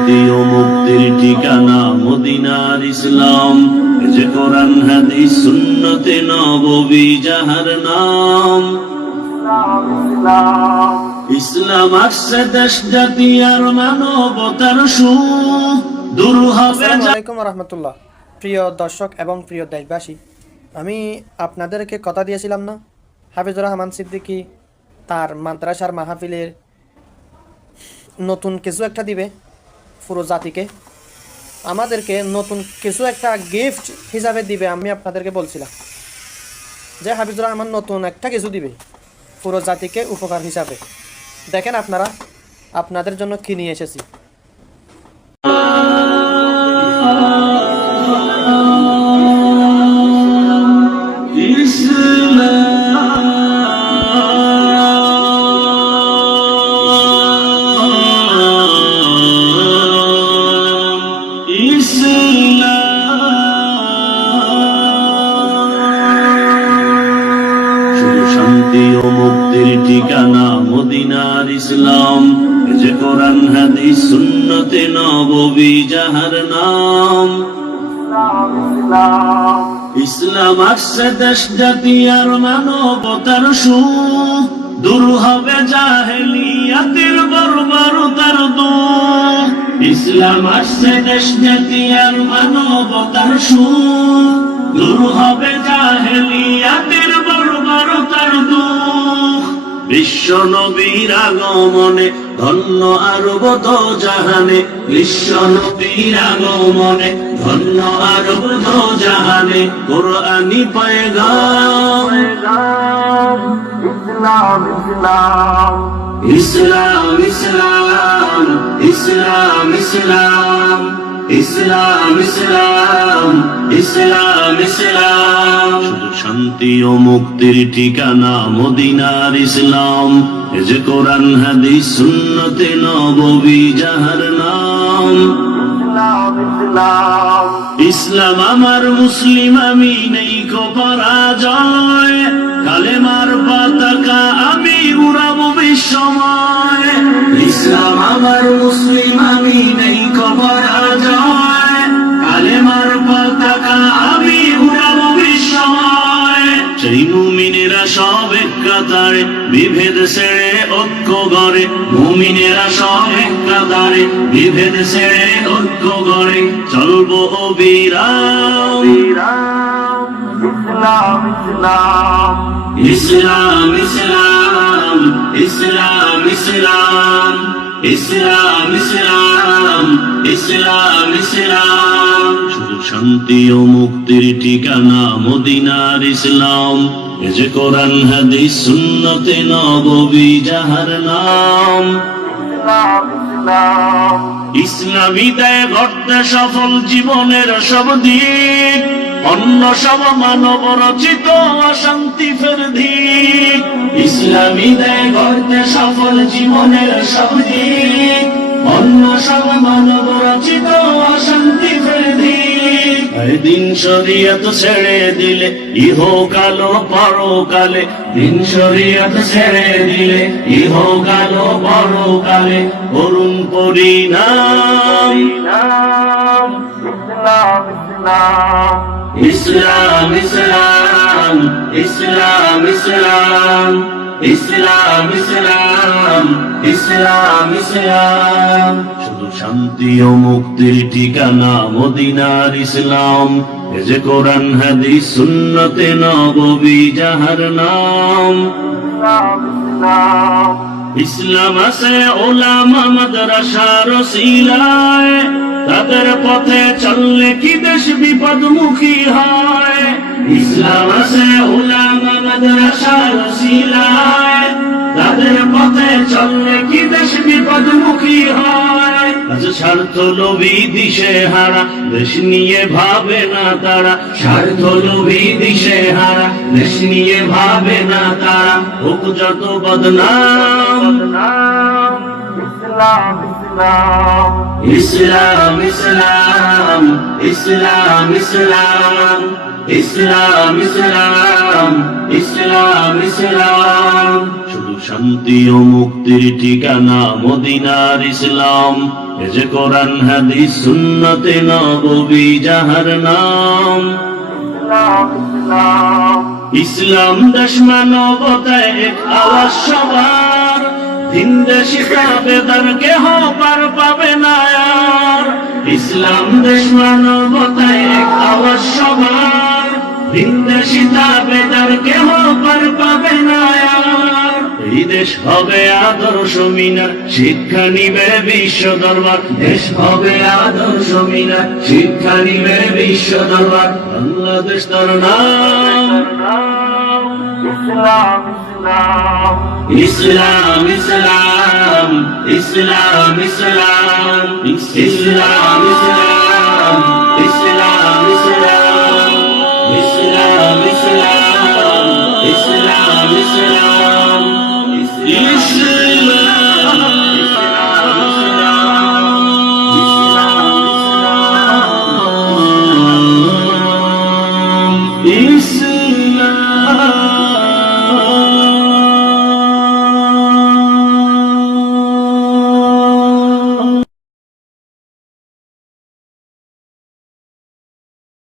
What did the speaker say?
শান্তি ও মুক্তির ঠিকানা মদিনার ইসলাম। যে কোরআন হাদিস সুন্নতে নববী যাহার নাম। ইসলাম আসছে দেশ জাতি আর মানবতার সুখ, দূর হবে। আসসালামু আলাইকুম ওয়া রাহমাতুল্লাহ। প্রিয় দর্শক এবং প্রিয় দেশবাসী, আমি আপনাদেরকে কথা দিয়েছিলাম না, হাফিজুর রহমান সিদ্দিকী তার মাদ্রাসার মাহফিলের নতুন কিছু একটা দিবে পুরো জাতিকে, আমাদেরকে নতুন কিছু একটা গিফট হিসাবে দিবে। আমি আপনাদেরকে বলছিলাম যে হাফিজুর রহমান নতুন একটা কিছু দিবে পুরো জাতিকে উপকার হিসাবে। দেখেন আপনারা, আপনাদের জন্য কি নিয়ে এসেছি। শান্তি ও মুক্তির ঠিকানা মদিনার ইসলাম। যে কোরআন হাদিস সুন্নতে নববী যাহার নাম। ইসলাম আসছে দেশ জাতি আর মানবতার সুখ, দূর হবে জাহেলিয়াতের বর্বরতার দুঃখ। ইসলাম আসছে দেশ জাতি আর মানবতার সুখ, দূর হবে জাহেলিয়াতের বর্বরতার দুঃখ। বিশ্ব নবীর আগমনে ধন্য আরব তো জাহানে। বিশ্ব নবীর আগমনে ধন্য আরব তো জাহানে। কোরআনি পয়গাম ইসলাম ইসলাম ইসলাম ইসলাম ইসলাম ইসলাম ইসলাম ইসলাম ইসলাম ইসলাম। শুধু শান্তি ও মুক্তির ঠিকানা মদিনার ইসলাম। যে কোরআন হাদিস সুন্নতে নববী যাহার নাম। ইসলাম আমার মুসলিম আমি নেই কো পরাজয়। কালেমার পতাকা আমি উড়াবো বিশ্বময়। ইসলাম আমার মুসলিম আমি নেই কো পরাজয়। কালেমার পতাকা আমি উড়াবো বিশ্বময়। সেই মুমিনেরা সব এক কাতারে, বিভেদ ছেড়ে ঐক্য গড়ে। মুমিনেরা সব এক কাতারে, বিভেদ ছেড়ে ঐক্য গড়ে। চলবো অবিরাম ইসলাম ইসলাম ইসলাম ইসলাম ইসলাম ইসলাম ইসলাম ইসলাম ইসলাম ইসলাম। শুধু শান্তি ও মুক্তির ঠিকানা মদিনার ইসলাম। যে কোরআন হাদিস সুন্নতে নববী যাহার নাম। ইসলামী দেয় গড়তে সফল জীবনের সব দিক। অন্য সব মানব রচিত অশান্তি ফের ধিক। ইসলামী দেয় গড়তে সফল জীবনের সব দিক। অন্য সব মানব রচিত অশান্তি ফের ধিক। দিন শরিয়ত ছেড়ে দিলে ইহকাল পরকালে। দিন শরিয়ত ছেড়ে দিলে ইহকাল পরকালে। করুণ পরিণাম ইসলাম ইসলাম ইসলাম ইসলাম ইসলাম ইসলাম ইসলাম ইসলাম। শুধু শান্তি ও মুক্তির ঠিকানা মদিনার ইসলাম। যে কোরআন হাদিস সুন্নতে নববী যাহার নাম। ইসলাম আছে ওলামা মাদ্রাসার ওসিলায়। তাদের পথে চললে কি দেশ বিপদমুখী হয়। ইসলাম আছে ওলামা মাদ্রাসার ওসিলায়। তাদের পথে চললে কি দেশ বিপদমুখী হয়। স্বার্থ লোভী দিশে হারা দেশ নিয়ে ভাবে না তারা। স্বার্থ লোভী দিশে হারা দেশ নিয়ে ভাবে না তারা। হোক যত বদনাম ইসলাম ইসলাম ইসলাম ইসলাম ইসলাম ইসলাম ইসলাম ইসলাম ইসলাম। শুধু শান্তি ও মুক্তির ঠিকানা মদিনার ইসলাম। এ যে কোরআন হাদিস সুন্নতে নববী যাহার নাম, ইসলাম দেশ মানবতায় এক আওয়াজ সবার, দিন দেশি তাবেদার কেহ পার পাবে না আর। ইসলাম দেশ মানবতায় এক আওয়াজ সবার, দিন দেশি তাবেদার কেহ পার পাবে না আর। এই দেশ হবে আদর্শ মিনার, শিক্ষা নিবে বিশ্ব দরবার। দেশ হবে আদর্শ মিনার, শিক্ষা নিবে বিশ্ব দরবার। বাংলাদেশ তার নাম, ইসলাম ইসলাম ইসলাম ইসলাম ইসলাম ইসলাম ইসলাম ইসলাম ইসলাম ইসলাম ইসলাম ইসলাম ইসলাম ইসলাম